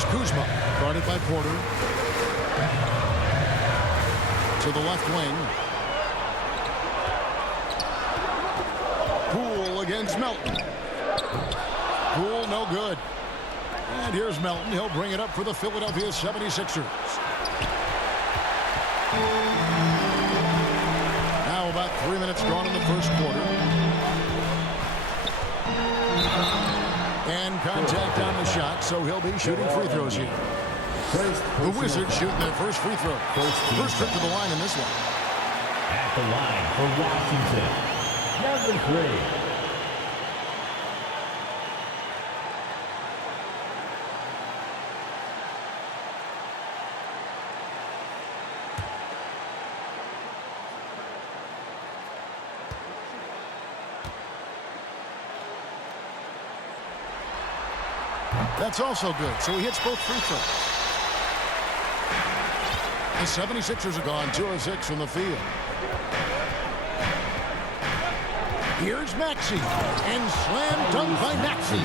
Here's Kuzma, guarded by Porter. To the left wing. Poole against Melton. Poole, no good. And here's Melton. He'll bring it up for the Philadelphia 76ers. Now about 3 minutes gone in the first quarter. And contact on the shot, so he'll be shooting free throws here. The Wizards shooting their first free throw. First trip to the line in this one. At the line for Washington, number 3. That's also good, so he hits both free throws. The 76ers are gone 2 of 6 from the field. Here's Maxey, and slam dunk by Maxey.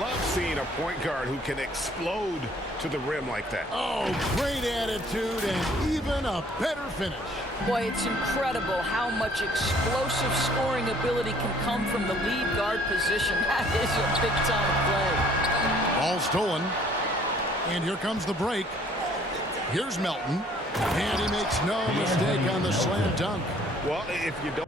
Love seeing a point guard who can explode to the rim like that. Oh, great attitude and even a better finish. Boy, it's incredible how much explosive scoring ability can come from the lead guard position. That is a big-time play. Ball stolen. And here comes the break. Here's Melton. And he makes no mistake on the slam dunk. Well, if you don't...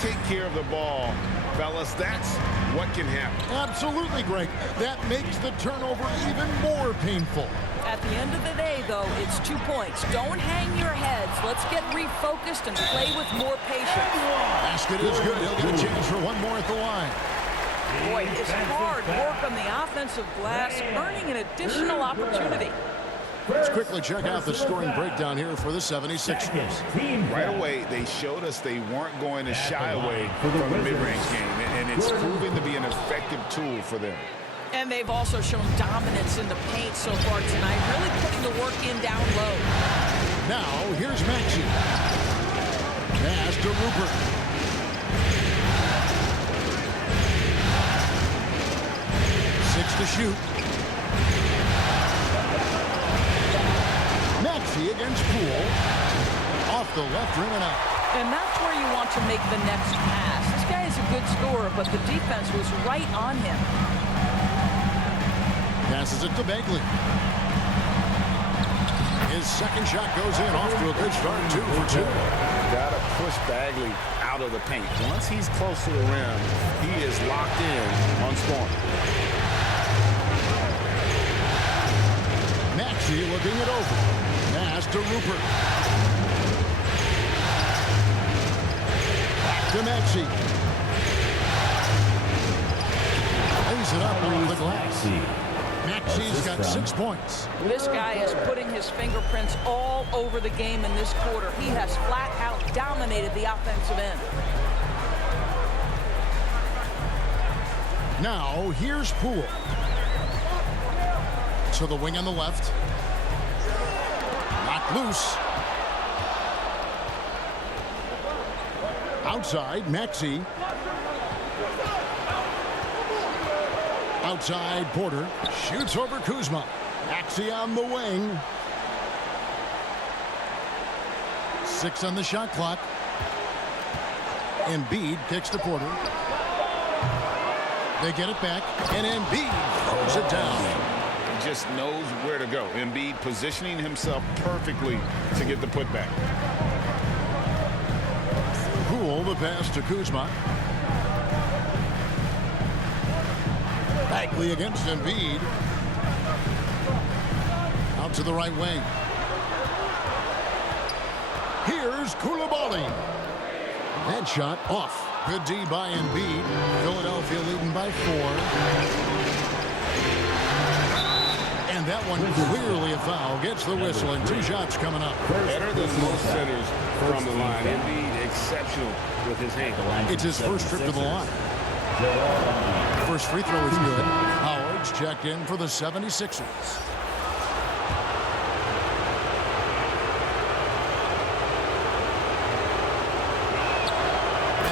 take care of the ball, fellas. That's what can happen. Absolutely, Greg. That makes the turnover even more painful. At the end of the day, though, it's 2 points. Don't hang your heads. Let's get refocused and play with more patience. Basket is good. He'll get a chance for one more at the line. Boy, his hard work on the offensive glass, earning an additional opportunity. Let's quickly check out the scoring breakdown here for the 76ers. Right away, they showed us they weren't going to shy away from the mid-range game, and it's proving to be an effective tool for them. And they've also shown dominance in the paint so far tonight, really putting the work in down low. Now, here's Maxey. Pass to Rupert. Six to shoot. Maxey against Poole. Off the left rim and out. And that's where you want to make the next pass. This guy is a good scorer, but the defense was right on him. Passes it to Bagley. His second shot goes in, off to a good start, 2 for 2. Gotta push Bagley out of the paint. Once he's close to the rim, he is locked in on scoring. Maxey looking it over. Pass to Rupert. Back to Maxey. Lays it up on the glass. Maxey's got 6 points. This guy is putting his fingerprints all over the game in this quarter. He has flat out dominated the offensive end. Now, here's Poole. To the wing on the left. Knocked loose. Outside, Maxey. Outside, Porter. Shoots over Kuzma. Maxey on the wing. 6 on the shot clock. Embiid kicks to Porter. They get it back, and Embiid throws it down. Just knows where to go. Embiid positioning himself perfectly to get the putback. Poole, the pass to Kuzma. Bagley against Embiid. Out to the right wing. Here's Koulibaly. That shot off. Good D by Embiid. Philadelphia leading by 4. And that one clearly a foul. Gets the whistle, and 2 shots coming up. Better than most centers from the line. Embiid exceptional with his hand. It's his first trip to the line. First free throw is good. Howard's checked in for the 76ers.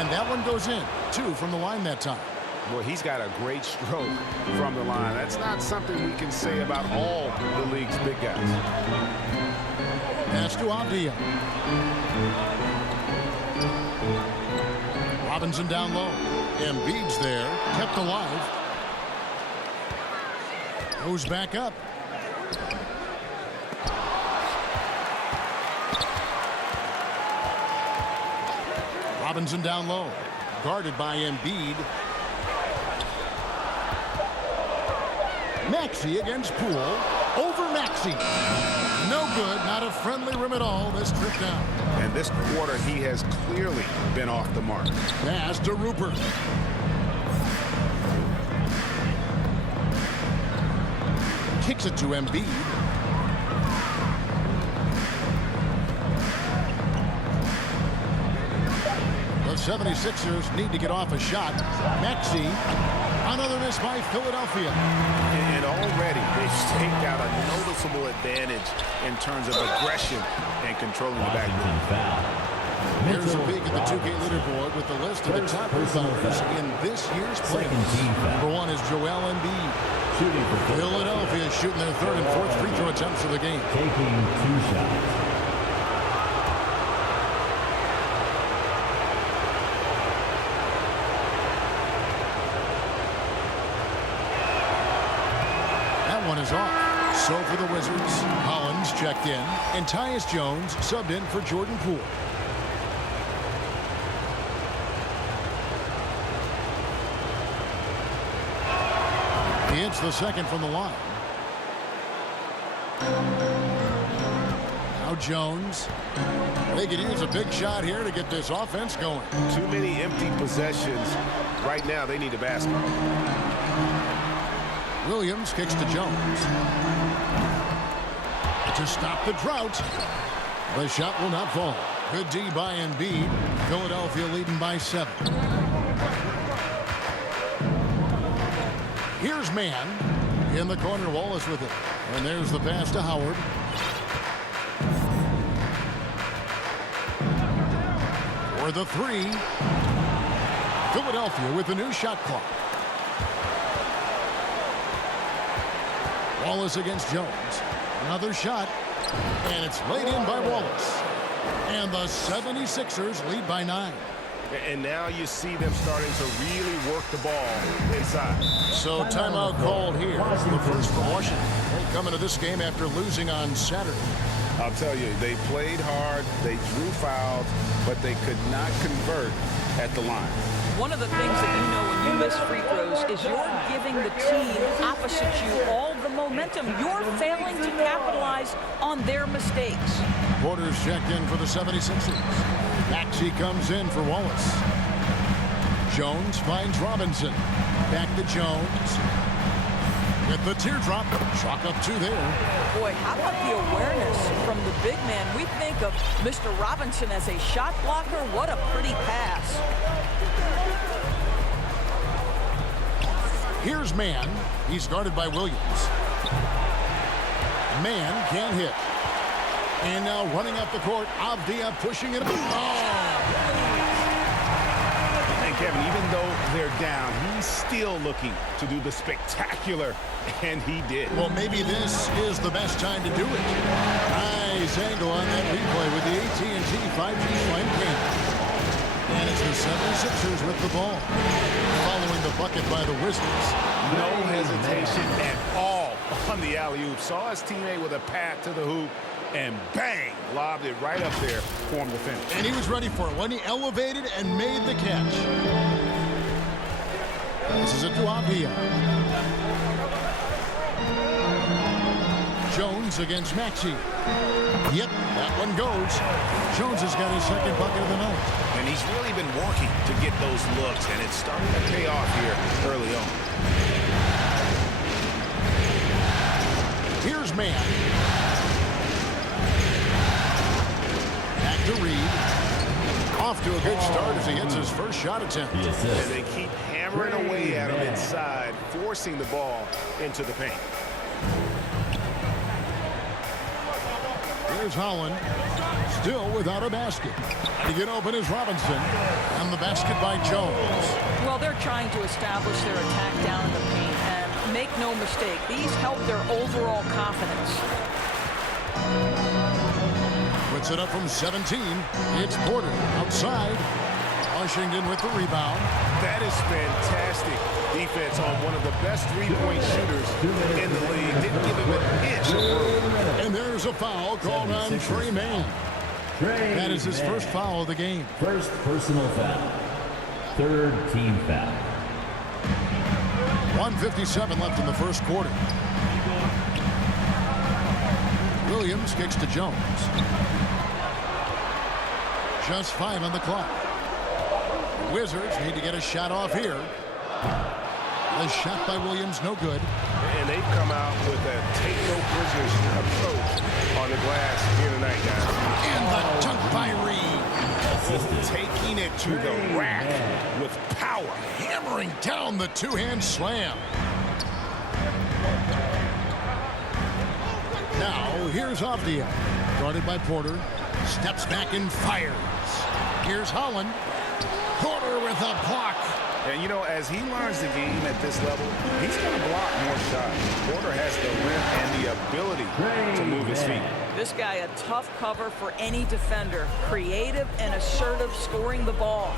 And that one goes in. 2 from the line that time. Well, he's got a great stroke from the line. That's not something we can say about all the league's big guys. Pass to Avdia. Robinson down low. Embiid's there. Kept alive. Goes back up. Robinson down low. Guarded by Embiid. Maxey against Poole. Over Maxey. No good. Not a friendly rim at all this trip down. And this quarter, he has clearly been off the mark. Pass to Rupert. Kicks it to Embiid. The 76ers need to get off a shot. Maxey. Another miss by Philadelphia. And already they've staked out a noticeable advantage in terms of aggression and controlling the backcourt. Here's a peek at the 2K leaderboard with the list of the top rebounders in this year's playoffs. Number 1 is Joel Embiid. Philadelphia shooting their 3rd and 4th free throw attempts of the game. Taking 2 shots. One is off. So for the Wizards, Hollins checked in, and Tyus Jones subbed in for Jordan Poole. He hits the second from the line. Now Jones. They could use a big shot here to get this offense going. Too many empty possessions. Right now, they need a basket. Williams kicks to Jones. To stop the drought. The shot will not fall. Good D by Embiid. Philadelphia leading by 7. Here's Mann. In the corner, Wallace with it. And there's the pass to Howard. For the 3. Philadelphia with the new shot clock. Wallace against Jones. Another shot. And it's laid in by Wallace. And the 76ers lead by 9. And now you see them starting to really work the ball inside. So timeout called here. The first for Washington. They come into this game after losing on Saturday. I'll tell you, they played hard, they drew fouls, but they could not convert at the line. One of the things that you know when you miss free throws is you're giving the team opposite you all the momentum. You're failing to capitalize on their mistakes. Porter's checked in for the 76ers. Maxey comes in for Wallace. Jones finds Robinson. Back to Jones. Get the teardrop. Chalk up 2 there. Boy, how about the awareness from the big man? We think of Mr. Robinson as a shot blocker. What a pretty pass. Here's Mann. He's guarded by Williams. Mann can't hit. And now running up the court, Avdia pushing it. And Kevin, even though they're down, he's still looking to do the spectacular, and he did. Well, maybe this is the best time to do it. Nice angle on that replay with the AT&T 5G Slam camera. And it's the 76ers with the ball. Following the bucket by the Wizards. No hesitation at all on the alley-oop. Saw his teammate with a path to the hoop, and bang, lobbed it right up there for him to finish. And he was ready for it when he elevated and made the catch. This is a Avdia. Jones against Maxey. Yep, that one goes. Jones has got his second bucket of the night. And he's really been working to get those looks, and it's starting to pay off here early on. Here's Mann. Back to Reed. Off to a good start as he hits his first shot attempt. The assist. And they keep hammering away at him inside, forcing the ball into the paint. Here's Holland, still without a basket. To get open is Robinson, and the basket by Jones. Well, they're trying to establish their attack down in the paint, and make no mistake, these help their overall confidence. Puts it up from 17. It's Porter outside. Washington with the rebound. That is fantastic defense on one of the best three-point shooters in the league. Didn't give him an inch of room. And there's a foul called on Tre Mann. That is his first foul of the game. First personal foul. Third team foul. 1:57 left in the first quarter. Williams kicks to Jones. Just 5 on the clock. The Wizards need to get a shot off here. The shot by Williams, no good. And they've come out with a take-no-prisoners approach on the glass here tonight, guys. And the dunk by Reed. Taking it to the rack with power. Hammering down the two-hand slam. Now, here's Avdia. Guarded by Porter. Steps back and fires. Here's Holland. Porter with a block. And, you know, as he learns the game at this level, he's going to block more shots. Porter has the length and the ability to move his feet. This guy, a tough cover for any defender. Creative and assertive scoring the ball.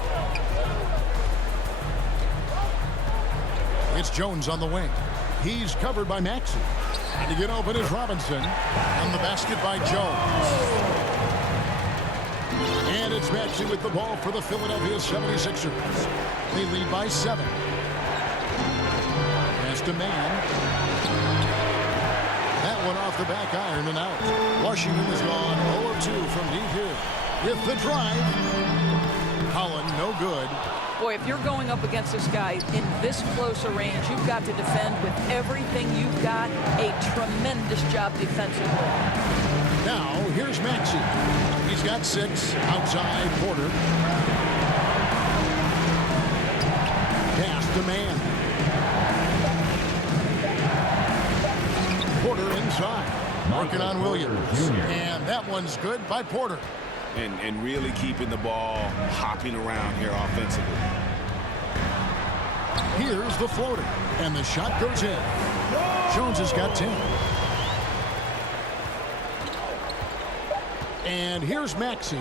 It's Jones on the wing. He's covered by Maxey. And to get open is Robinson. And the basket by Jones. And it's Maxey with the ball for the Philadelphia 76ers. They lead by 7. Pass to Mann. That one off the back iron and out. Washington has gone 0-2 from deep here. With the drive. Holland, no good. Boy, if you're going up against this guy in this close a range, you've got to defend with everything you've got. A tremendous job defensively. Now, here's Maxey. He's got 6 outside Porter. Pass to Mann. Porter inside. Working on Williams. And that one's good by Porter. And really keeping the ball hopping around here offensively. Here's the floater. And the shot goes in. Jones has got 10. And here's Maxey.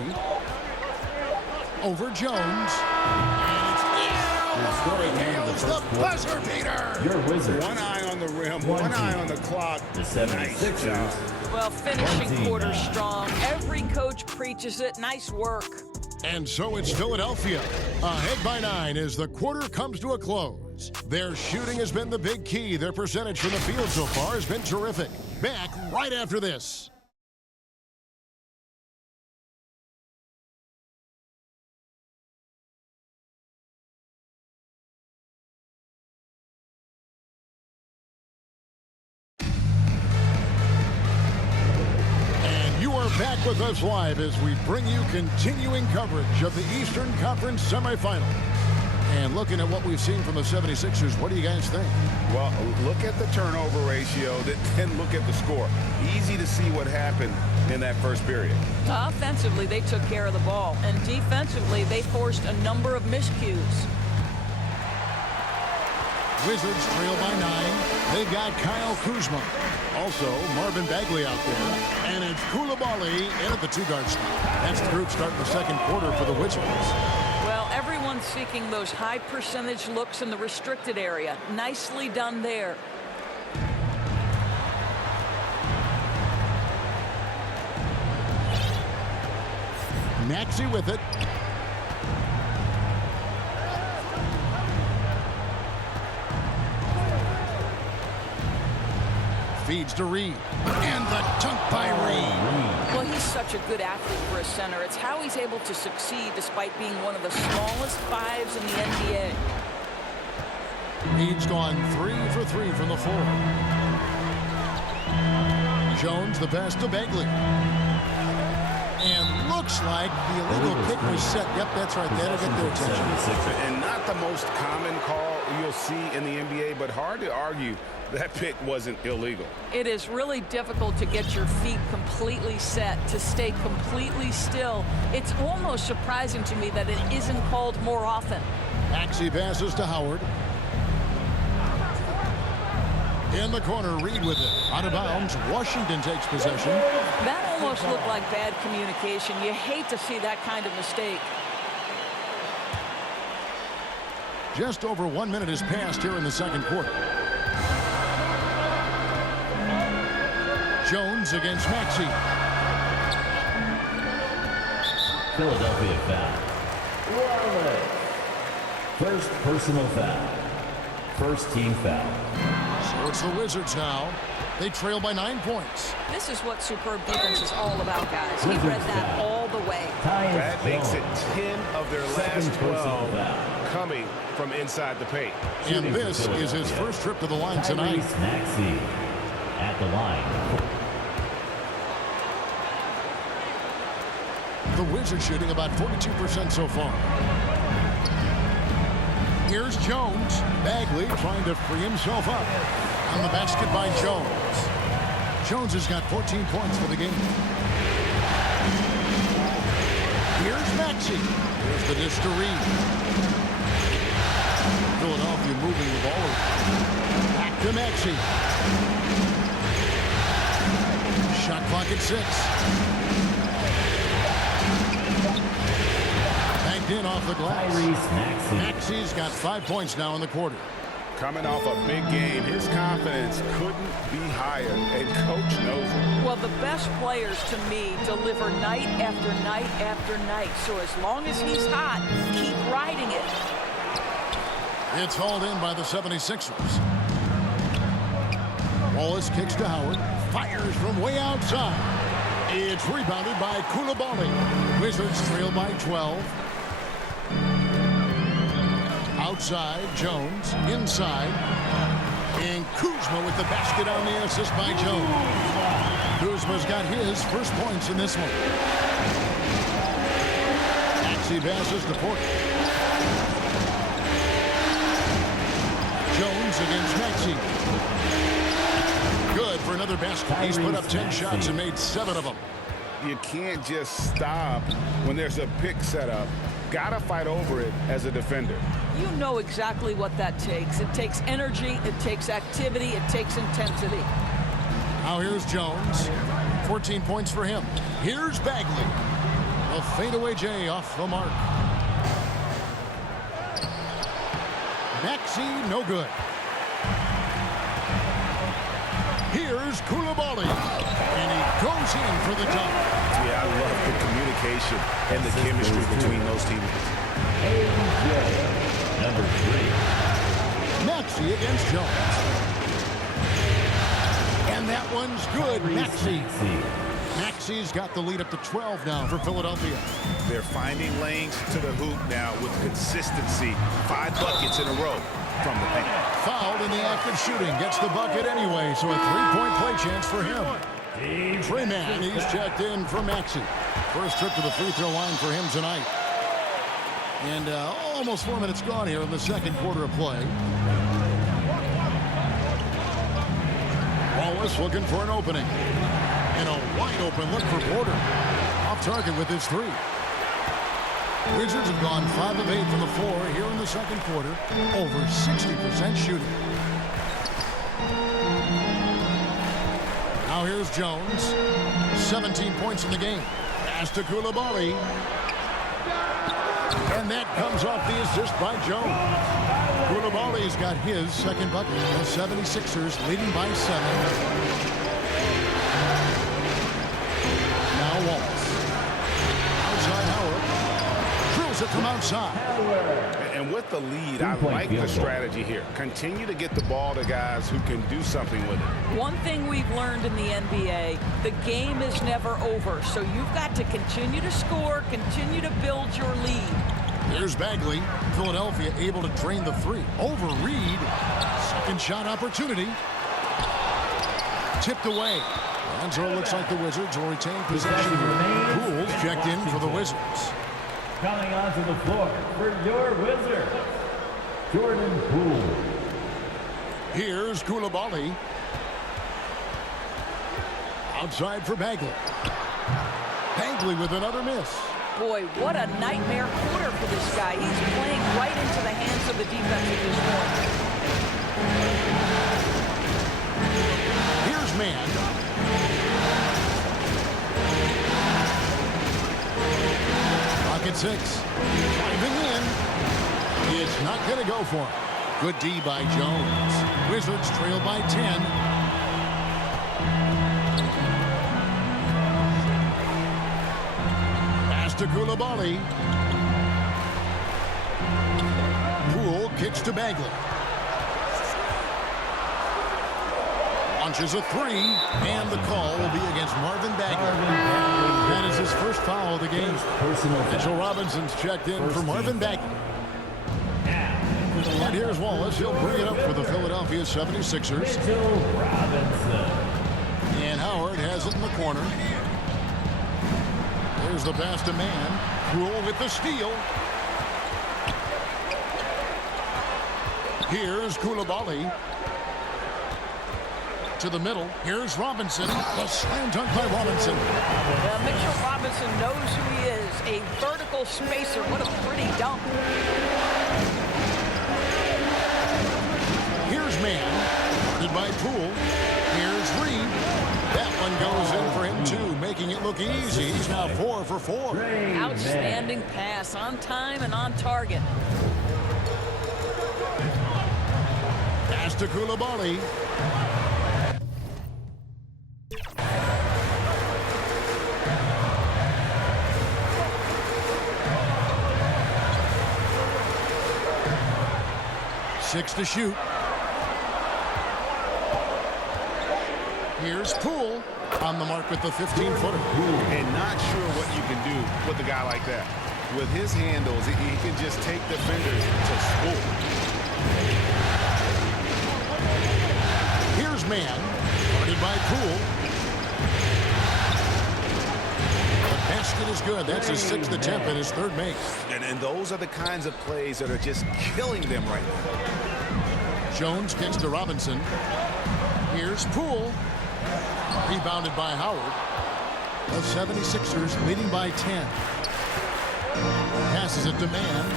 Over Jones. And it's the buzzer beater. Your Wizards. One eye on the rim, one eye on the clock. The 76ers. Well, finishing quarter strong. Every coach preaches it. Nice work. And so it's Philadelphia. Ahead by 9 as the quarter comes to a close. Their shooting has been the big key. Their percentage from the field so far has been terrific. Back right after this. Back with us live as we bring you continuing coverage of the Eastern Conference semifinals. And looking at what we've seen from the 76ers, what do you guys think? Well, look at the turnover ratio, then look at the score. Easy to see what happened in that first period. Offensively, they took care of the ball. And defensively, they forced a number of miscues. Wizards trail by 9. They've got Kyle Kuzma. Also, Marvin Bagley out there. And it's Coulibaly in at the 2-guard spot. That's the group starting the second quarter for the Wizards. Well, everyone's seeking those high percentage looks in the restricted area. Nicely done there. Maxey with it. Feeds to Reed. And the dunk by Reed. Well, he's such a good athlete for a center. It's how he's able to succeed despite being one of the smallest 5s in the NBA. Reed's gone 3 for 3 from the floor. Jones the pass to Bagley. And looks like the illegal kick was set. Yep, that's right. That'll get their attention. And not the most common call you'll see in the NBA, but hard to argue that pick wasn't illegal. It is really difficult to get your feet completely set, to stay completely still. It's almost surprising to me that it isn't called more often. Maxey passes to Howard. In the corner, Reed with it. Out of bounds, Washington takes possession. That almost looked like bad communication. You hate to see that kind of mistake. Just over 1 minute has passed here in the second quarter. Jones against Maxey. Philadelphia foul. Wallace. First personal foul. First team foul. So it's the Wizards now. They trail by 9 points. This is what superb defense is all about, guys. He read that all the way. That makes it 10 of their last 12 coming from inside the paint. And this is his first trip to the line tonight. Maxey at the line. The Wizards shooting about 42% so far. Here's Jones. Bagley trying to free himself up. On the basket by Jones. Jones has got 14 points for the game. Here's Maxey. Here's the dish to Reed. Philadelphia moving the ball. Back to Maxey. Shot clock at 6. Banked in off the glass. Maxey's got 5 points now in the quarter. Coming off a big game, his confidence couldn't be higher, and coach knows it. Well, the best players to me deliver night after night after night. So as long as he's hot, keep riding it. It's hauled in by the 76ers. Wallace kicks to Howard. Fires from way outside. It's rebounded by Coulibaly. Wizards trail by 12. Outside, Jones. Inside. And Kuzma with the basket on the assist by Jones. Kuzma's got his first points in this one. Maxey passes to Porter. Jones against Maxey. Good for another basket. He's put up 10 shots and made 7 of them. You can't just stop when there's a pick set up. Gotta fight over it as a defender. You know exactly what that takes. It takes energy, it takes activity, it takes intensity. Now here's Jones. 14 points for him. Here's Bagley. A fadeaway J off the mark. Maxey, no good. Here's Coulibaly. And he goes in for the dunk. Yeah, I love the communication and the chemistry between those teammates. Number 3. Maxey against Jones. And that one's good. Maxey. Maxey's got the lead up to 12 now for Philadelphia. They're finding lanes to the hoop now with consistency. 5 buckets in a row from the paint. Fouled in the act of shooting. Gets the bucket anyway, so a 3-point play chance for him. Trey Mann, he's checked in for Maxey. First trip to the free throw line for him tonight. And almost 4 minutes gone here in the second quarter of play. Wallace looking for an opening. And a wide open look for Porter. Off target with his 3. Wizards have gone 5 of 8 from the floor here in the second quarter. Over 60% shooting. Now here's Jones. 17 points in the game. Pass to Coulibaly. And that comes off the assist by Jones. Coulibaly's got his second bucket. The 76ers leading by 7. Now Wallace. Outside Howard. Drills it from outside. And with the lead, I like the strategy here. Continue to get the ball to guys who can do something with it. One thing we've learned in the NBA, the game is never over. So you've got to continue to score, continue to build your lead. Here's Bagley. Philadelphia able to drain the 3. Over Reed. Second shot opportunity. Tipped away. And so it looks like the Wizards will retain possession here. Poole's checked in for the Wizards. Coming onto the floor for your Wizards, Jordan Poole. Here's Coulibaly. Outside for Bagley. Bagley with another miss. Boy, what a nightmare quarter for this guy. He's playing right into the hands of the defense at this point. Here's Mann. Rocket 6. Driving in. It's not going to go for him. Good D by Jones. Wizards trail by 10. Pass to Coulibaly. Poole kicks to Bagley. Launches a three, and the call will be against Marvin Bagley. That is his first foul of the game. Mitchell Robinson's checked in for Marvin Bagley. And here's Wallace. He'll bring it up for the Philadelphia 76ers. And Howard has it in the corner. There's the pass to Mann. Poole with the steal. Here's Coulibaly. To the middle. Here's Robinson. The slam dunk by Robinson. Mitchell Robinson knows who he is. A vertical spacer. What a pretty dunk. Here's Mann. Guarded by Poole. Here's Reed. That one goes in for him too, making it look easy. He's now 4 for 4. Outstanding pass. On time and on target. Pass to Coulibaly. Six to shoot. Here's Poole on the mark with the 15-footer. And not sure what you can do with a guy like that. With his handles, he can just take defenders to school. Here's Mann, guarded by Poole. The basket is good. That's his 6th attempt at his 3rd make. And those are the kinds of plays that are just killing them right now. Jones kicks to Robinson. Here's Poole. Rebounded by Howard. The 76ers leading by 10. Passes it to Mann.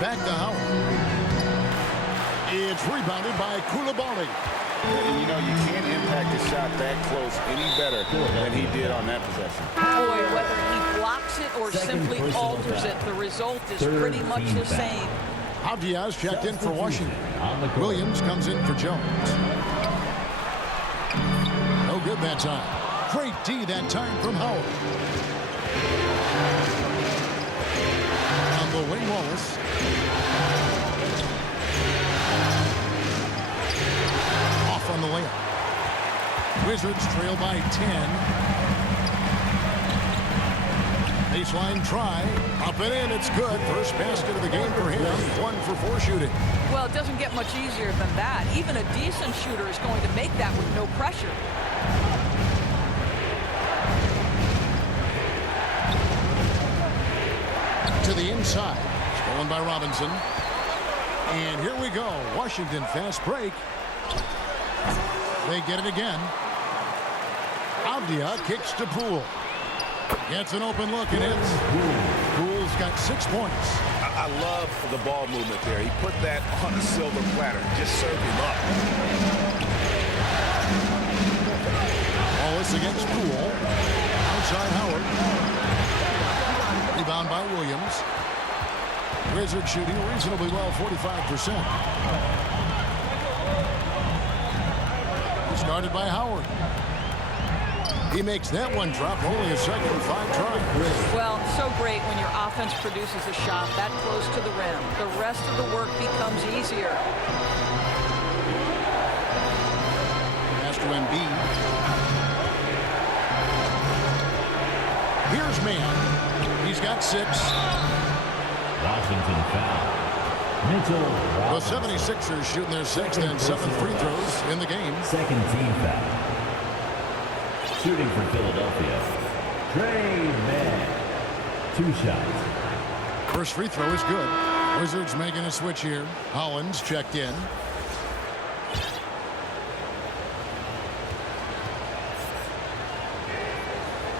Back to Howard. It's rebounded by Coulibaly. And you know, you can't impact a shot that close any better than he did on that possession. Boy, whether he blocks it or simply alters it, the result is pretty much the same. Diaz checked in for Washington. Williams comes in for Jones. No good that time. Great D that time from Howard. On the wing, Wallace. Off on the layup. Wizards trail by 10. Baseline try. Up and in. It's good. First basket of the game for him. 1 for 4 shooting. Well, it doesn't get much easier than that. Even a decent shooter is going to make that with no pressure. To the inside. Stolen by Robinson. And here we go. Washington fast break. They get it again. Avdia kicks to Poole. Gets an open look and hits. Poole's got 6 points. I love the ball movement there. He put that on a silver platter. Just served him up. Wallace against Poole. Outside Howard. Rebound by Williams. Wizards shooting reasonably well, 45%. Started by Howard. He makes that one drop, only a second and 5 try. Well, so great when your offense produces a shot that close to the rim. The rest of the work becomes easier. Pass to Embiid. Here's Mann. He's got 6. Washington foul. Mitchell The Robinson. 76ers shooting their 6th and 7th free throws in the game. Second team foul. Shooting for Philadelphia, Trey Mann. 2 shots. First free throw is good. Wizards making a switch here. Hollins checked in.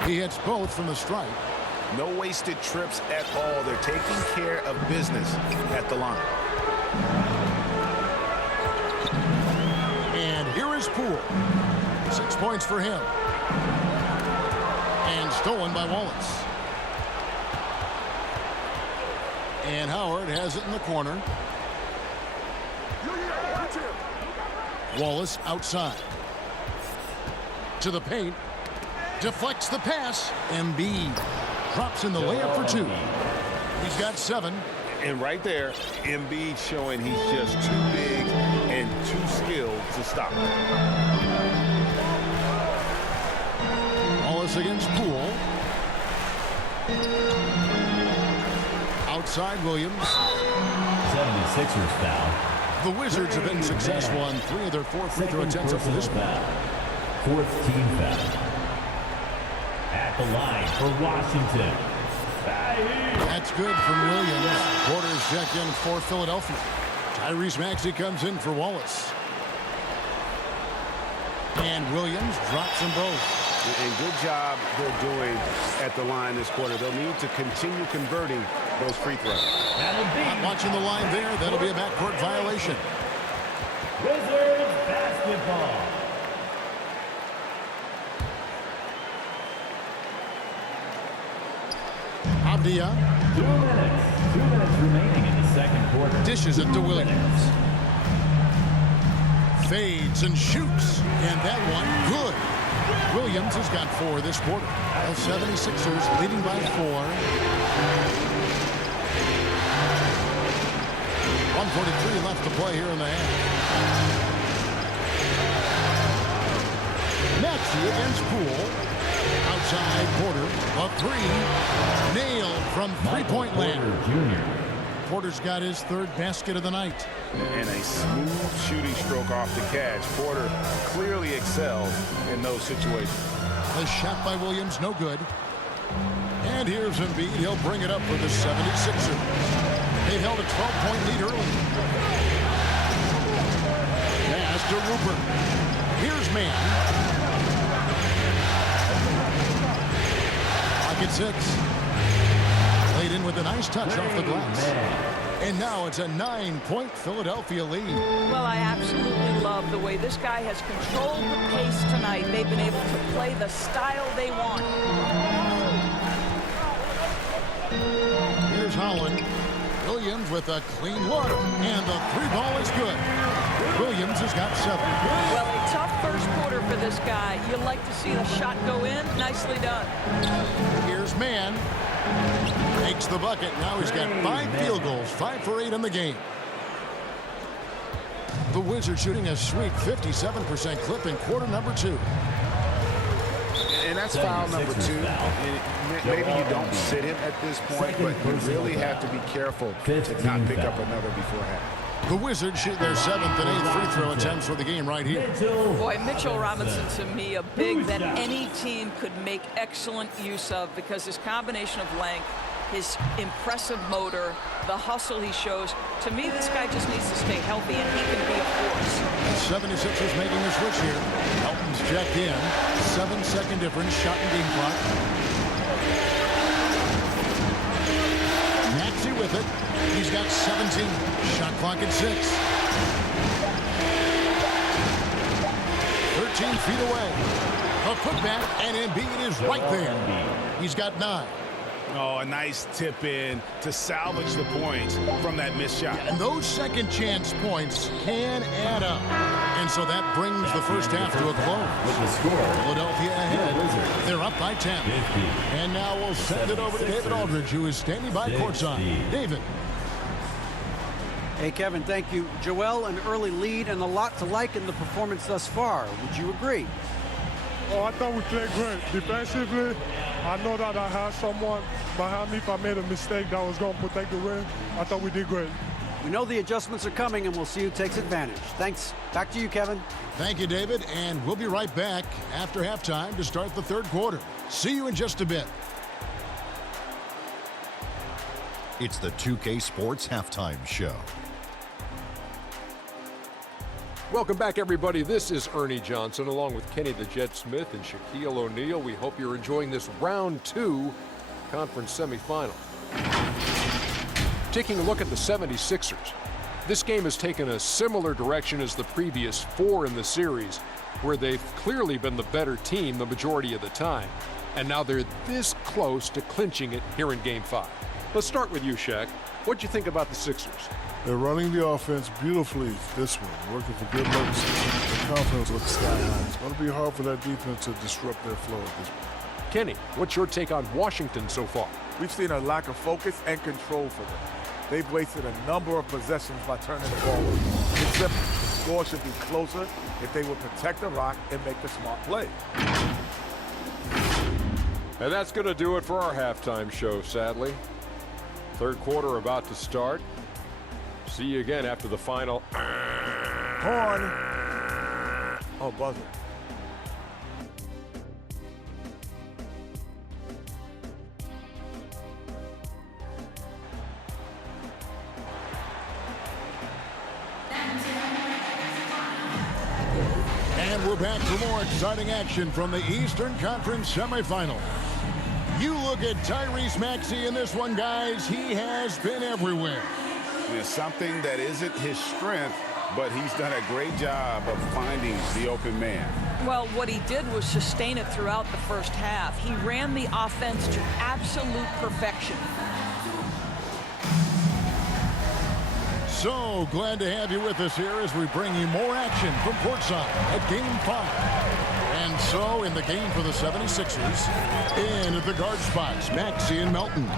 He hits both from the stripe. No wasted trips at all. They're taking care of business at the line. And here is Poole. 6 points for him. And stolen by Wallace. And Howard has it in the corner. Wallace outside. To the paint. Deflects the pass. Embiid drops in the layup for 2. He's got 7. And right there, Embiid showing he's just too big and too skilled to stop. Wallace against Poole. Outside Williams. 76ers foul. The Wizards have been successful on 3 of their 4 free throw attempts up to this point. foul. 4th team foul. At the line for Washington. That's good from Williams. Porter's checked in for Philadelphia. Tyrese Maxey comes in for Wallace. And Williams drops them both. And good job they're doing at the line this quarter. They'll need to continue converting those free throws. Not watching the line there. That'll be a backcourt violation. Wizards basketball. Abdia 2 minutes. 2 minutes remaining in the second quarter. dishes it to Williams. Fades and shoots. And that one good. Williams has got 4 this quarter. The 76ers leading by 4. 1:43 left to play here in the half. Maxey against Poole. Outside Porter. A 3. Nailed from three-point land. Jr. Porter's got his 3rd basket of the night. And a smooth shooting stroke off the catch. Porter clearly excels in those situations. The shot by Williams, no good. And here's Embiid. He'll bring it up for the 76ers. They've held a 12-point lead early. Pass to Rupert. Here's Mann. Pocket 6. Laid in with a nice touch off the glass. And now it's a 9-point Philadelphia lead. Well, I absolutely love the way this guy has controlled the pace tonight. They've been able to play the style they want. Here's Holland. Williams with a clean look. And the 3 ball is good. Williams has got 7. Well, a tough first quarter for this guy. You like to see the shot go in. Nicely done. Here's Mann. Makes the bucket. Now he's got 5 field goals. 5 for 8 in the game. The Wizards shooting a sweet 57% clip in quarter number 2. And that's foul number 2. Maybe you don't sit him at this point, but you really have to be careful to not pick up another before half. The Wizards shoot their 7th and 8th free throw attempts for the game right here. Boy, Mitchell Robinson, to me, a big that any team could make excellent use of because his combination of length, his impressive motor, the hustle he shows. To me, this guy just needs to stay healthy, and he can be a force. 76ers making the switch here. Elton's checked in. 7-second difference. Shot and game clock. Maxey with it. He's got 17. Shot clock at 6. 13 feet away. A putback, and Embiid is right there. He's got 9. Oh, a nice tip in to salvage the points from that missed shot. And those second chance points can add up. And so that brings the first half to a close. With the score, Philadelphia ahead. They're up by 10. And now we'll send it over to David Aldridge, who is standing by courtside. David. Hey, Kevin, thank you. Joel, an early lead and a lot to like in the performance thus far. Would you agree? Oh, I thought we played great. Defensively, I know that I had someone behind me if I made a mistake that was going to protect the rim. I thought we did great. We know the adjustments are coming, and we'll see who takes advantage. Thanks. Back to you, Kevin. Thank you, David, and we'll be right back after halftime to start the third quarter. See you in just a bit. It's the 2K Sports Halftime Show. Welcome back, everybody. This is Ernie Johnson, along with Kenny the Jet Smith and Shaquille O'Neal. We hope you're enjoying this round 2 conference semifinal. Taking a look at the 76ers. This game has taken a similar direction as the previous 4 in the series, where they've clearly been the better team the majority of the time. And now they're this close to clinching it here in Game 5. Let's start with you, Shaq. What'd you think about the Sixers? They're running the offense beautifully this one, working for good looks. The confidence looks sky high. It's going to be hard for that defense to disrupt their flow at this point. Kenny, what's your take on Washington so far? We've seen a lack of focus and control for them. They've wasted a number of possessions by turning the ball over. It's simple. The score should be closer if they would protect the rock and make the smart play. And that's going to do it for our halftime show, sadly. Third quarter about to start. See you again after the final. Horn. Oh, buzzer. And we're back for more exciting action from the Eastern Conference semifinal. You look at Tyrese Maxey in this one, guys. He has been everywhere. It's something that isn't his strength, but he's done a great job of finding the open man. Well, what he did was sustain it throughout the first half. He ran the offense to absolute perfection. So glad to have you with us here as we bring you more action from courtside at Game 5. And so in the game for the 76ers, in at the guard spots, Maxey and Melton.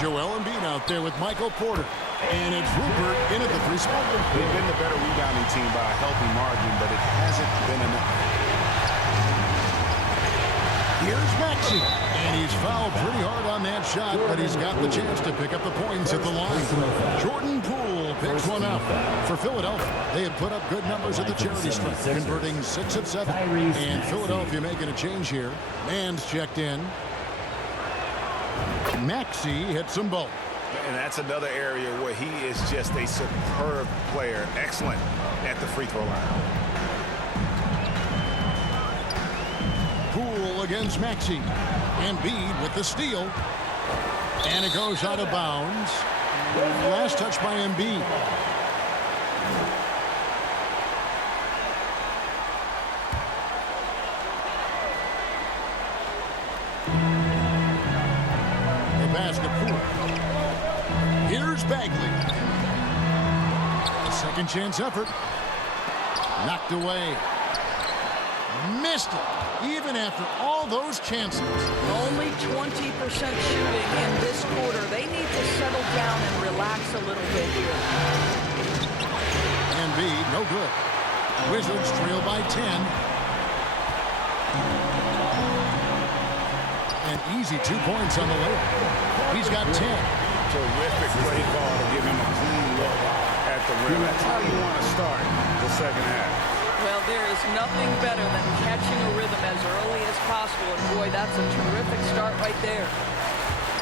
Joel Embiid out there with Michael Porter. And it's Rupert in at the 3 spot. They've been the better rebounding team by a healthy margin, but it hasn't been enough. Here's Maxey, and he's fouled pretty hard on that shot, but he's got the chance to pick up the points at the line. Jordan Poole picks one up for Philadelphia. They had put up good numbers at the charity stripe, converting 6 of 7. And Philadelphia making a change here. Mann's checked in. Maxey hits them both. And that's another area where he is just a superb player. Excellent at the free throw line. Poole against Maxey. Embiid with the steal. And it goes out of bounds. Last touch by Embiid. The basket Poole. Here's Bagley. A second chance effort. Knocked away. Missed it. Even after all those chances. Only 20% shooting in this quarter. They need to settle down and relax a little bit here. Embiid, no good. Wizards trail by 10. An easy 2 points on the layup. He's got 10. Terrific play call to give him a clean look at the rim. That's how you want to start the second half. Well, there is nothing better than catching a rhythm as early as possible. And boy, that's a terrific start right there.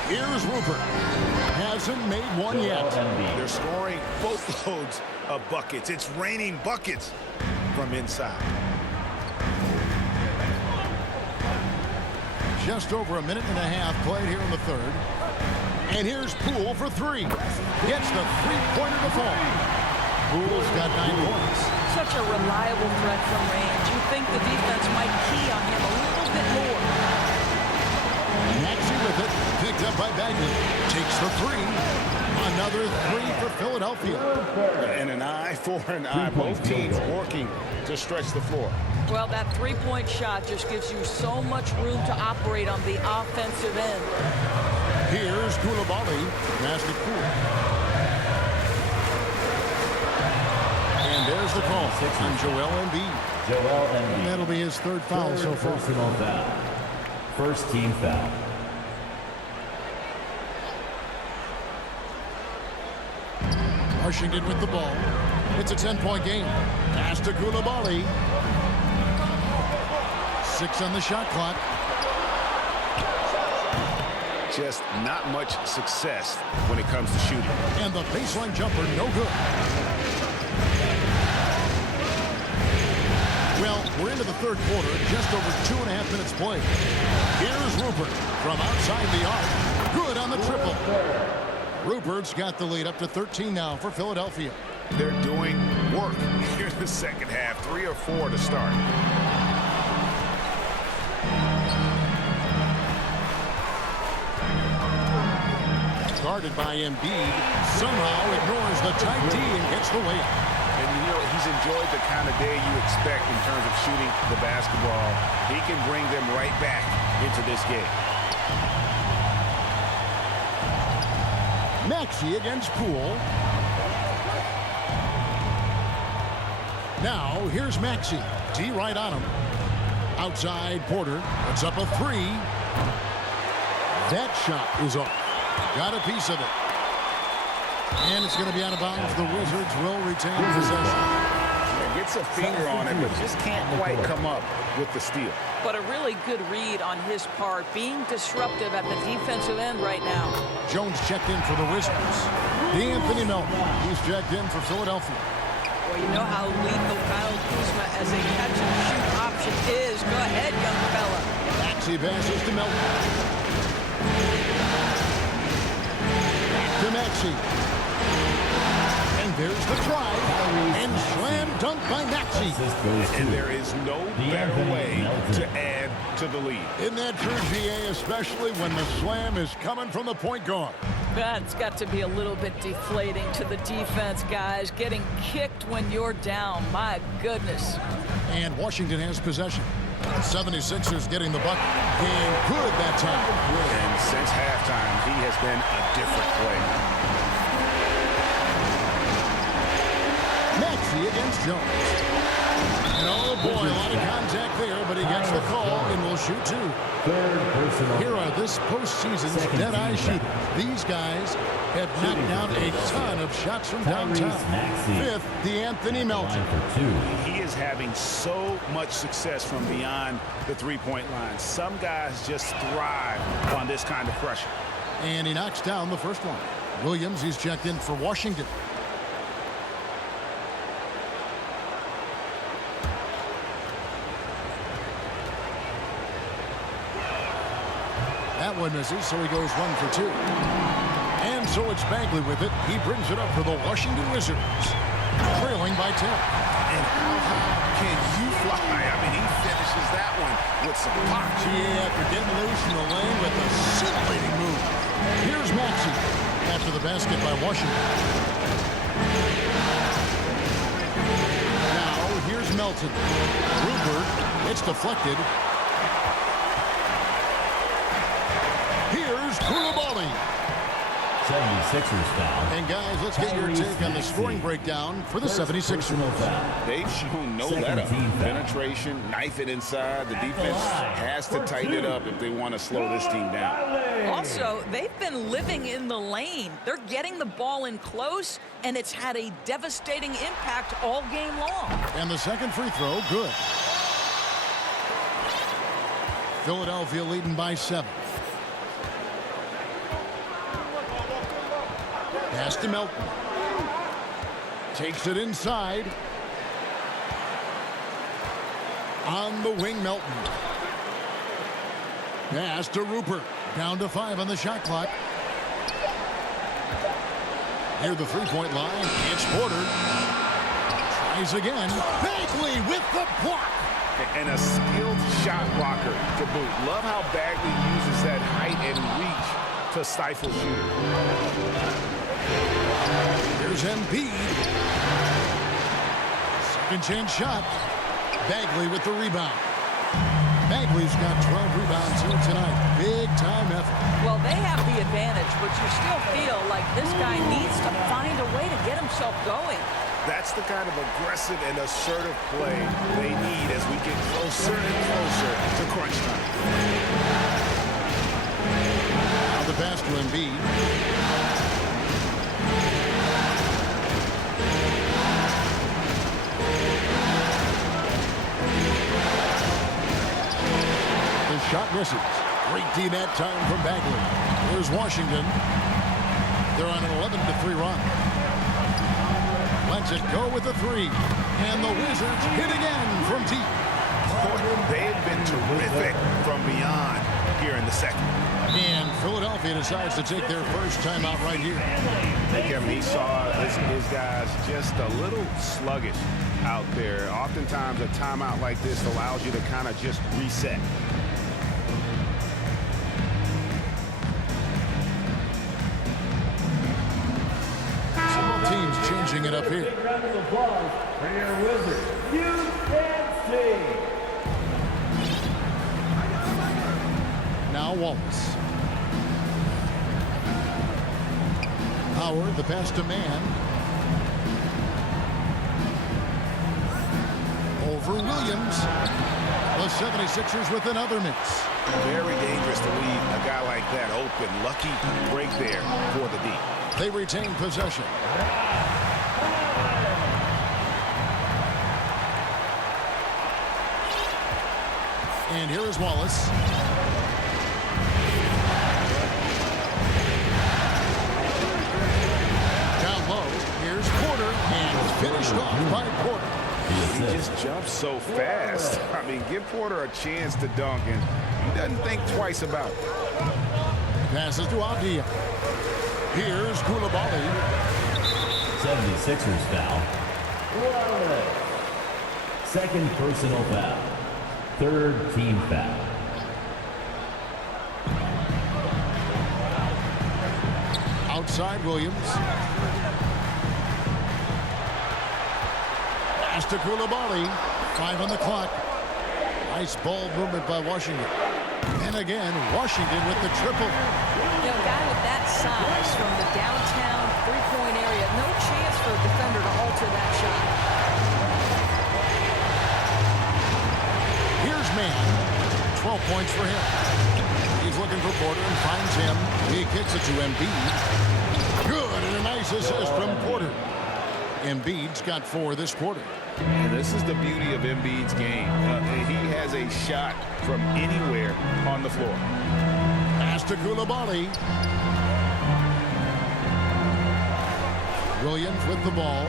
Here's Rupert. Hasn't made one yet. They're scoring boatloads of buckets. It's raining buckets from inside. Just over a minute and a half played here in the third. And here's Poole for 3. Gets the three-pointer to fall. Poole's got 9 points. Such a reliable threat from range. You think the defense might key on him a little bit more. Maxey with it. Picked up by Bagley. Takes the 3. Another 3 for Philadelphia. And an eye for an eye. Both teams working to stretch the floor. Well, that three-point shot just gives you so much room to operate on the offensive end. Here's Koulibaly. Basket Poole. And there's the call on Joel Embiid. And that'll be his 3rd foul so far. Personal foul. First team foul. Washington with the ball. It's a 10-point game. Pass to Coulibaly. 6 on the shot clock. Just not much success when it comes to shooting. And the baseline jumper, no good. Well, we're into the third quarter, just over 2.5 minutes played. Here's Rupert from outside the arc. Good on the triple. Rupert's got the lead up to 13 now for Philadelphia. They're doing work here in the second half. 3 or 4 to start. Guarded by Embiid. Somehow ignores the tight D and gets the layup. And you know, he's enjoyed the kind of day you expect in terms of shooting the basketball. He can bring them right back into this game. Maxey against Poole. Now, here's Maxey. D right on him. Outside, Porter puts up a 3. That shot is off. Got a piece of it. And it's going to be out of bounds. The Wizards will retain possession. Gets a finger on it, but just can't quite come up with the steal. But a really good read on his part, being disruptive at the defensive end right now. Jones checked in for the Wizards. D'Anthony Melton, he's checked in for Philadelphia. Well, you know how lethal Kyle Kuzma as a catch-and-shoot option is. Go ahead, young fella. Maxey passes to Melton. Back to Maxey. And there's the try. And slam dunk by Maxey. And there is no better way to add to the lead. Isn't that true, GA, especially when the slam is coming from the point guard? That's got to be a little bit deflating to the defense, guys. Getting kicked when you're down. My goodness. And Washington has possession. 76ers getting the bucket. And good that time. And since halftime, he has been a different player. Maxey against Jones. And oh boy, a lot of contact there, but he gets the call and will shoot 2. Here are this postseason's dead-eye shooters. These guys have knocked down a ton of shots from downtown. 5th, D'Anthony Melton. He is having so much success from beyond the three-point line. Some guys just thrive on this kind of pressure. And he knocks down the first one. Williams, he's checked in for Washington. That one misses, so he goes 1 for 2. And so it's Bagley with it. He brings it up for the Washington Wizards. Trailing by 10. And how high can you fly? I mean, he finishes that one with some pop. Yeah, after getting loose in the lane with a scintillating move. Here's Maxey after the basket by Washington. Now, here's Melton. Rupert, it's deflected. Here's Coulibaly. 76ers foul. And guys, let's get your take on the scoring breakdown for the 76ers. They've shown no let-up. Penetration, knife it inside. The defense has to tighten it up if they want to slow this team down. Also, they've been living in the lane. They're getting the ball in close, and it's had a devastating impact all game long. And the second free throw, good. Philadelphia leading by 7. Pass to Melton. Takes it inside. On the wing, Melton. Pass to Rupert. Down to 5 on the shot clock. Near the three-point line, it's Porter. Tries again. Bagley with the block. And a skilled shot blocker to boot. Love how Bagley uses that height and reach to stifle shooter. Here's Embiid. Second chance shot. Bagley with the rebound. Bagley's got 12 rebounds here tonight. Big time effort. Well, they have the advantage, but you still feel like this guy needs to find a way to get himself going. That's the kind of aggressive and assertive play they need as we get closer and closer to crunch time. Now the pass to Embiid. misses. Great D that time from Bagley. Here's Washington. They're on an 11-3 run. Lets it go with the three. And the Wizards hit again from deep. They have been terrific from beyond here in the second. And Philadelphia decides to take their first timeout right here. Kevin, he saw his guys just a little sluggish out there. Oftentimes a timeout like this allows you to kind of just reset. Several teams changing it up here. Big round of applause for your Wizards. You can see. Now Wallace. Howard, the pass to man. Over Williams. The 76ers with another miss. Very dangerous to leave a guy like that open. Lucky break there for the D. They retain possession. And here is Wallace. Down low. Here's Porter. And finished off by Porter. He just jumps so fast. I mean, give Porter a chance to dunk, and he doesn't think twice about it. Passes to Avdia. Here's Koulibaly. 76ers foul. Wallace. Second personal foul. Third team foul. Outside Williams. Pass to Koulibaly. 5 on the clock. Nice ball movement by Washington. And again, Washington with the triple. You know, a guy with that size from the downtown three-point area, no chance for a defender to alter that shot. Here's Mann. 12 points for him. He's looking for Porter and finds him. He kicks it to Embiid. Good, and a nice assist from Porter. Embiid's got 4 this quarter. And this is the beauty of Embiid's game. He has a shot from anywhere on the floor. Pass to Koulibaly. Williams with the ball.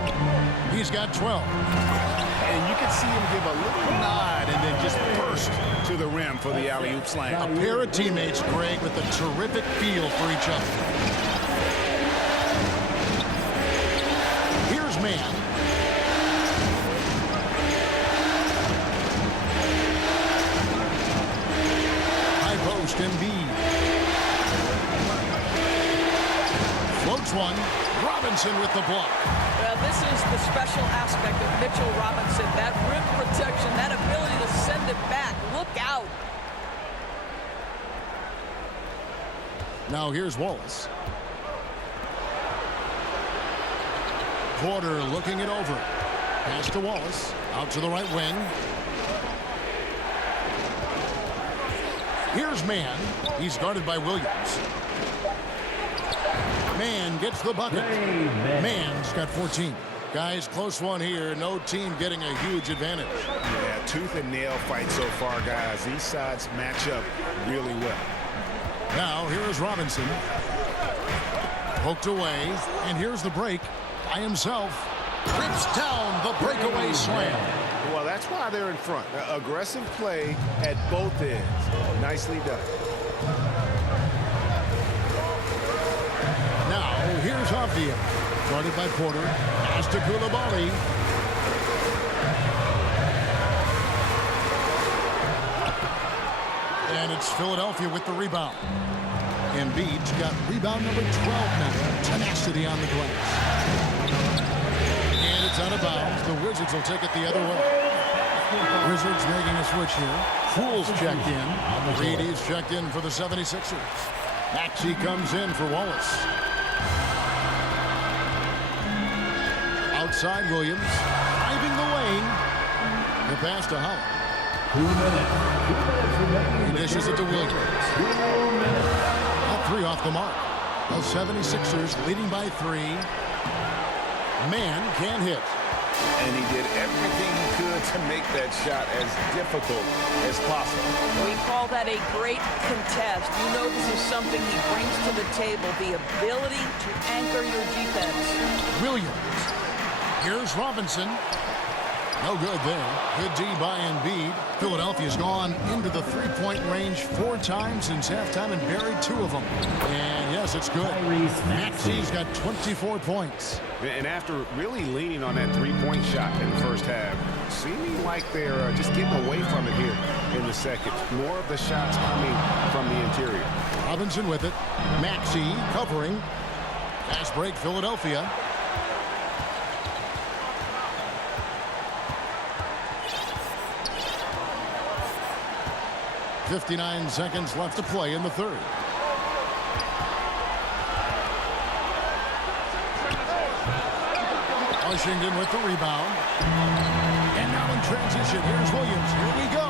He's got 12. And you can see him give a little nod and then just burst to the rim for the alley-oop slam. A pair of teammates, Greg, with a terrific feel for each other. Here's Mann. High post Embiid. Floats one. Robinson with the block. Well, this is the special aspect of Mitchell Robinson. That rim protection, that ability to send it back. Look out. Now here's Wallace. Porter looking it over. Pass to Wallace. Out to the right wing. Here's Mann. He's guarded by Williams. Mann gets the bucket. Mann's got 14. Guys, close one here. No team getting a huge advantage. Yeah, tooth and nail fight so far, guys. These sides match up really well. Now, here is Robinson. Poked away. And here's the break by himself. Rips down the breakaway slam. Well, that's why they're in front. Aggressive play at both ends. Nicely done. Now, here's Avdia. Guarded by Porter. Pass to Koulibaly. And it's Philadelphia with the rebound. Embiid's got rebound number 12 now. Tenacity on the glass. And it's out of bounds. The Wizards will take it the other way. Wizards making a switch here. Poole's checked in. Reedy's checked in for the 76ers. Maxey comes in for Wallace. Outside Williams. Driving the lane. The pass to Howard. 2 minutes. 2 minutes remaining. He dishes it to Williams. 2 minutes. A 3 off the mark. The 76ers leading by 3. Mann can't hit. And he did everything he could to make that shot as difficult as possible. We call that a great contest. You know this is something he brings to the table, the ability to anchor your defense. Williams. Here's Robinson. No good there. Good D by Embiid. Philadelphia's gone into the three-point range 4 times since halftime and buried 2 of them. And yes, it's good. Maxey's got 24 points. And after really leaning on that three-point shot in the first half, seeming like they're just getting away from it here in the second. More of the shots coming from the interior. Robinson with it. Maxey covering. Fast break, Philadelphia. .59 seconds left to play in the third. Washington with the rebound. And now in transition, here's Williams. Here we go.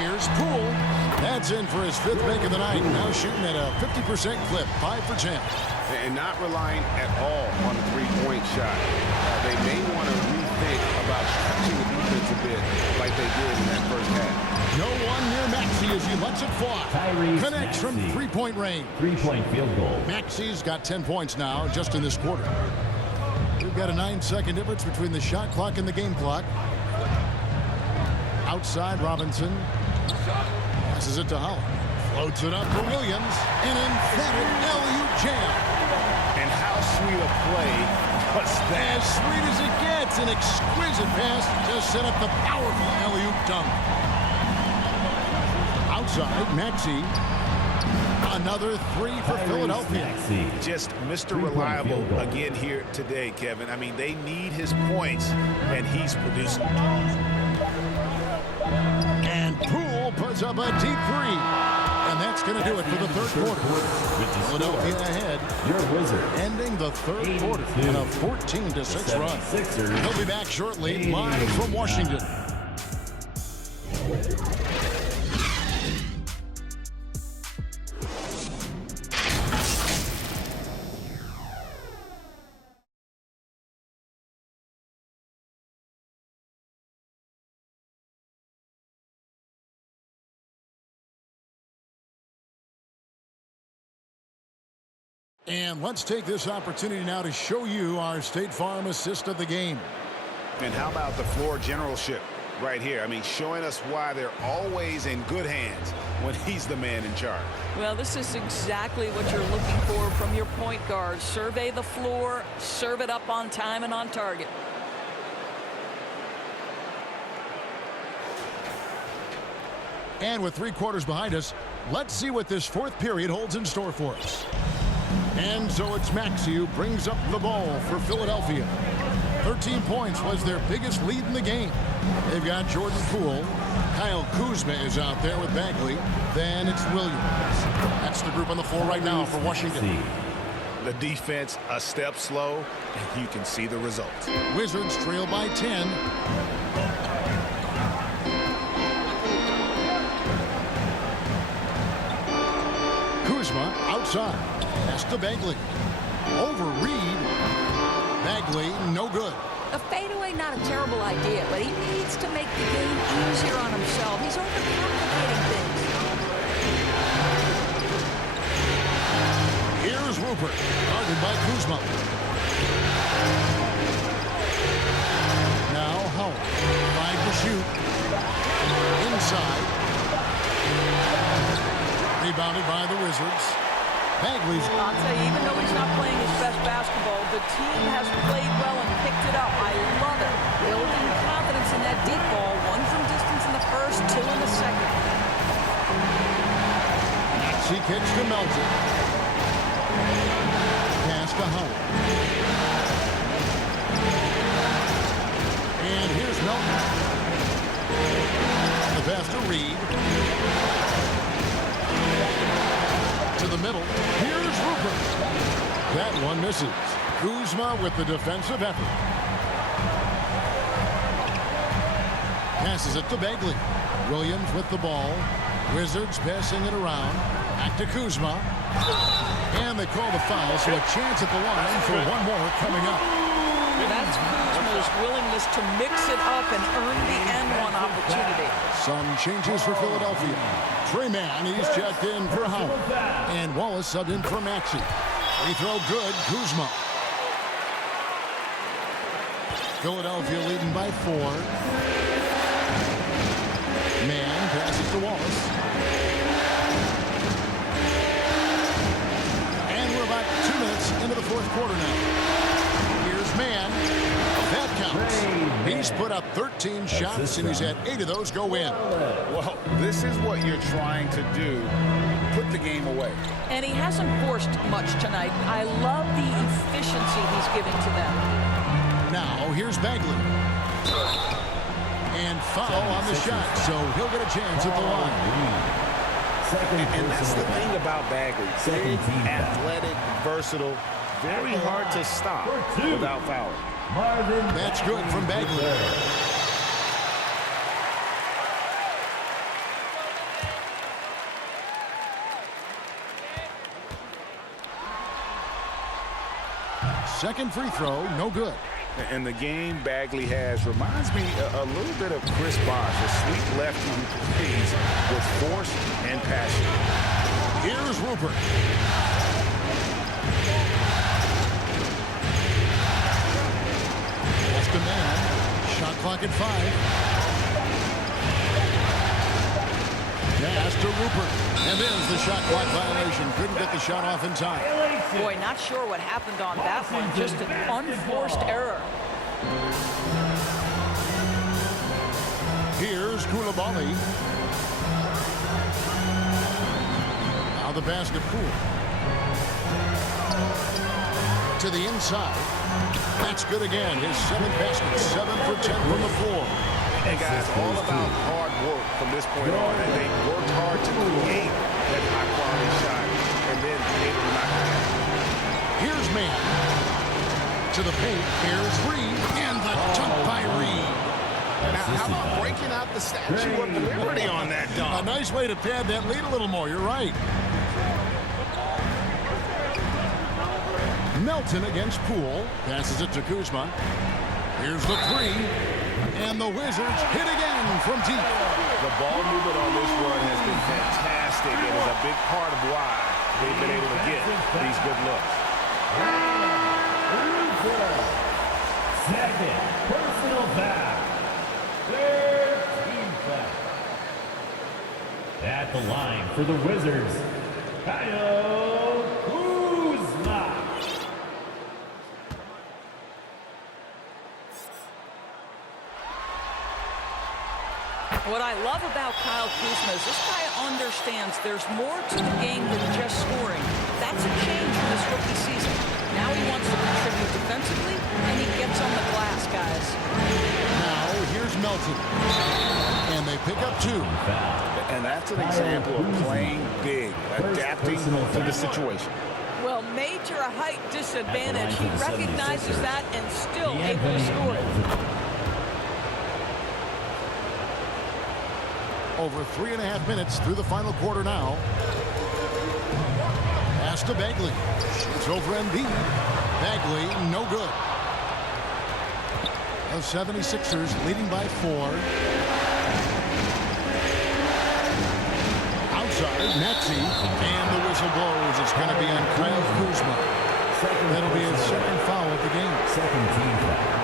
Here's Poole. That's in for his 5th make of the night. Now shooting at a 50% clip, 5 for 10. And not relying at all on the three-point shot. They may want to rethink about stretching the defense a bit like they did in that first half. No one near Maxey as he lets it fly. Tyrese Connects from Maxey. three-point range. 3-point field goal. Maxey's got 10 points now just in this quarter. We've got a 9-second difference between the shot clock and the game clock. Outside, Robinson. Passes it to Holland. Floats it up for Williams. An emphatic alley-oop jam. And how sweet a play was that? As sweet as it gets. An exquisite pass to set up the powerful alley-oop dunk. Outside, Maxey. Another 3 for Philadelphia. Maxey. Just Mr. Reliable again here today, Kevin. I mean, they need his points, and he's producing. And Poole puts up a deep 3. And that's going to do it for the third quarter. Philadelphia ahead. Your Wizard. Ending the third quarter in a 14-6 run. He'll be back shortly, live from Washington. And let's take this opportunity now to show you our State Farm assist of the game. And how about the floor generalship right here? I mean, showing us why they're always in good hands when he's the man in charge. Well, this is exactly what you're looking for from your point guard. Survey the floor, serve it up on time and on target. And with 3 quarters behind us, let's see what this 4th period holds in store for us. And so it's Maxey who brings up the ball for Philadelphia. 13 points was their biggest lead in the game. They've got Jordan Poole. Kyle Kuzma is out there with Bagley. Then it's Williams. That's the group on the floor right now for Washington. The defense a step slow, and you can see the results. Wizards trail by 10. Kuzma outside. Pass to Bagley. Over Reed. Bagley, no good. A fadeaway, not a terrible idea, but he needs to make the game easier on himself. He's overcomplicating things. Here's Rupert, guarded by Kuzma. Now Howard, 5 to shoot. Inside. Rebounded by the Wizards. Bagley's. I'll tell you, even though he's not playing his best basketball, the team has played well and picked it up. I love it. Building confidence in that deep ball. 1 from distance in the first, 2 in the second. She kicks to Melton. Pass to Howard. And here's Melton. The pass to Reed. To the middle. Here's Rupert. That one misses. Kuzma with the defensive effort. Passes it to Bagley. Williams with the ball. Wizards passing it around. Back to Kuzma. And they call the foul, so a chance at the line for one more coming up. That's Kuzma's willingness to mix it up and earn the N1 opportunity. Some changes for Philadelphia. Trey Mann, he's checked in for Howard. And Wallace subbed in for Maxey. Free throw good, Kuzma. Philadelphia leading by 4. Mann passes to Wallace. And we're about 2 minutes into the fourth quarter now. Here's Mann. That counts. He's put up 13 shots, and he's had 8 of those go in. Well, this is what you're trying to do. Put the game away. And he hasn't forced much tonight. I love the efficiency he's giving to them. Now, here's Bagley. And foul on the shot, so he'll get a chance at the line. And that's the thing about Bagley. Big, athletic, versatile, very hard to stop without fouling. That's good from Bagley. Second free throw, no good. And the game Bagley has reminds me a little bit of Chris Bosh, a sweet lefty who plays with force and passion. Here's Rupert. That's the man. Shot clock at 5. Pass to Rupert. And there's the shot clock violation. Couldn't get the shot off in time. Boy, not sure what happened on that one. Just an unforced error. Here's Koulibaly. Now the basket Poole. To the inside. That's good again. His 7th basket. 7 for 10 from the floor. And guys, all about hard work from this point on. And they worked hard to create that high-quality shot and then able to knock it down. Here's Mann. To the paint. Here's Reed. And the dunk by Reed. Now, how about breaking out the Statue of Liberty on that dunk? A nice way to pad that lead a little more. You're right. Melton against Poole. Passes it to Kuzma. Here's the 3. And the Wizards hit again from deep. The ball movement on this run has been fantastic. It is a big part of why they've been able to get these good looks. Second personal foul. Third team foul. At the line for the Wizards, Kyle Kuzma. What I love about Kyle Kuzma is this guy understands there's more to the game than just scoring. That's a change in this rookie season. Now he wants to contribute defensively, and he gets on the glass, guys. Now here's Melton. And they pick up 2. And that's an example of playing big, adapting to the situation. Well, major height disadvantage. He recognizes that and still able to score it. Over 3.5 minutes through the final quarter now. Pass to Bagley. Shoots over Embiid. Bagley, no good. The 76ers leading by 4. Outside, Maxey. And the whistle blows. It's going to be on Kyle Kuzma. That'll be his 2nd foul of the game. Second team foul.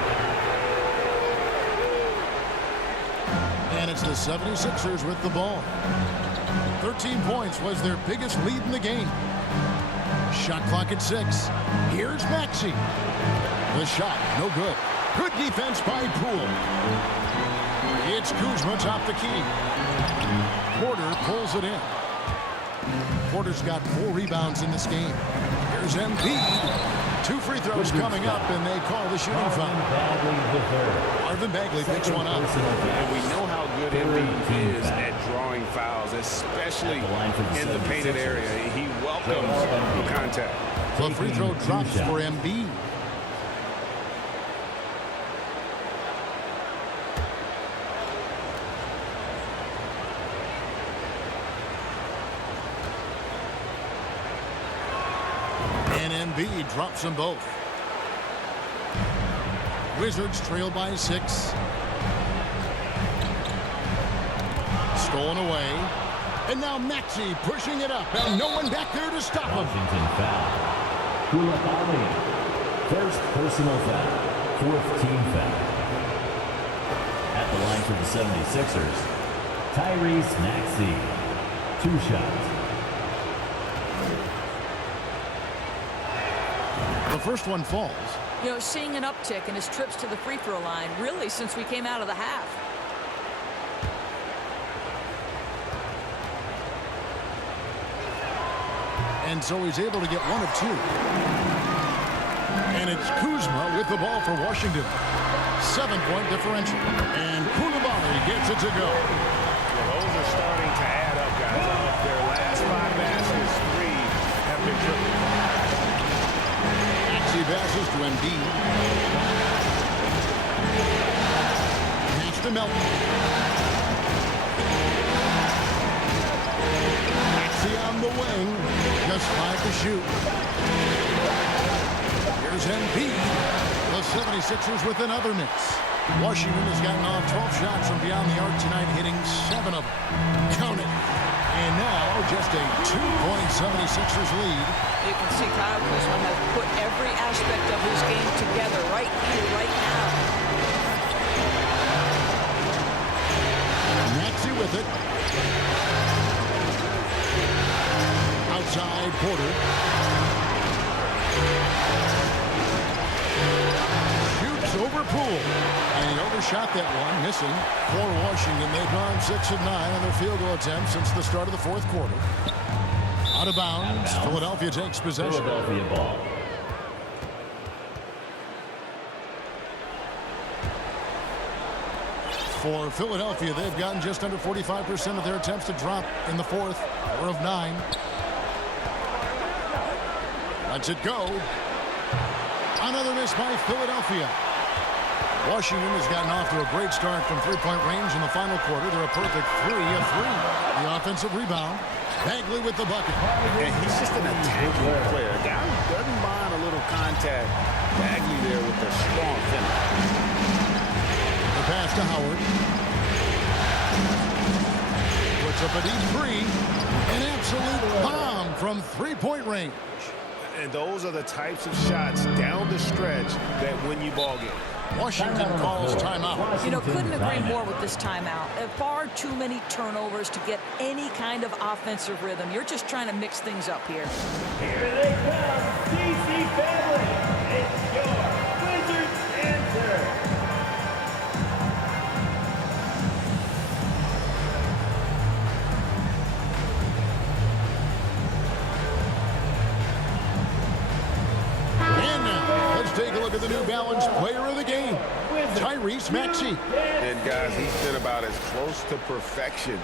And it's the 76ers with the ball. 13 points was their biggest lead in the game. Shot clock at 6. Here's Maxey. The shot, no good. Good defense by Poole. It's Kuzma top the key. Porter pulls it in. Porter's got 4 rebounds in this game. Here's Embiid. 2 free throws coming up, and they call the shooting foul. Marvin Bagley picks one up. And we know how good Embiid is at drawing fouls, especially in the painted area. He welcomes contact. The free throw drops for Embiid. And Embiid drops them both. Wizards trail by 6. Stolen away. And now Maxey pushing it up. Now no one back there to stop him. Washington foul. Koulibaly. First personal foul. 4th team foul. At the line for the 76ers, Tyrese Maxey. 2 shots. The first one falls. You know, seeing an uptick in his trips to the free throw line, really, since we came out of the half. And so he's able to get 1 of 2. And it's Kuzma with the ball for Washington. 7-point differential. And Koulibaly gets it to go. Well, those are starting to add up, guys. Their last 5 baskets, 3 have been triple. Maxey passes to Embiid. Pass to Melton. Maxey on the wing. Just 5 to shoot. Here's Embiid. The 76ers with another miss. Washington has gotten off 12 shots from beyond the arc tonight, hitting 7 of them. Count it. And now just a 2-point 76ers lead. You can see Kyle Kuzma has put every aspect of his game together right here, right now. Maxey with it. Outside Porter. Shoots over Poole. And he overshot that one, missing. For Washington, they've gone 6 of 9 on their field goal attempts since the start of the 4th quarter. Out of bounds. Philadelphia takes possession. Philadelphia ball. For Philadelphia, they've gotten just under 45% of their attempts to drop in the 4th. 4 of 9. Lets it go. Another miss by Philadelphia. Washington has gotten off to a great start from 3-point range in the final quarter. They're a perfect 3 of 3. The offensive rebound. Bagley with the bucket. And he's just an attacking player. A guy who doesn't mind a little contact. Bagley there with a strong finish. The pass to Howard. Puts up a deep 3. An absolute bomb from 3-point range. And those are the types of shots down the stretch that win you ball games. Washington calls timeout. You know, couldn't agree more with this timeout. Far too many turnovers to get any kind of offensive rhythm. You're just trying to mix things up here. Here they come, DC family. It's your Wizards answer. And now, let's take a look at the New Balance player of the game, Tyrese Maxey. And guys, he's been about as close to perfection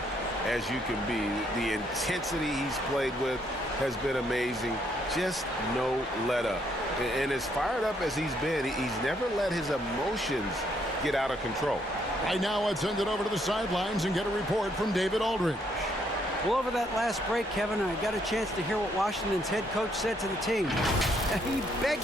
as you can be. The intensity he's played with has been amazing. Just no let up. And as fired up as he's been, he's never let his emotions get out of control. Right now, let's send it over to the sidelines and get a report from David Aldridge. Well, over that last break, Kevin, I got a chance to hear what Washington's head coach said to the team. He begged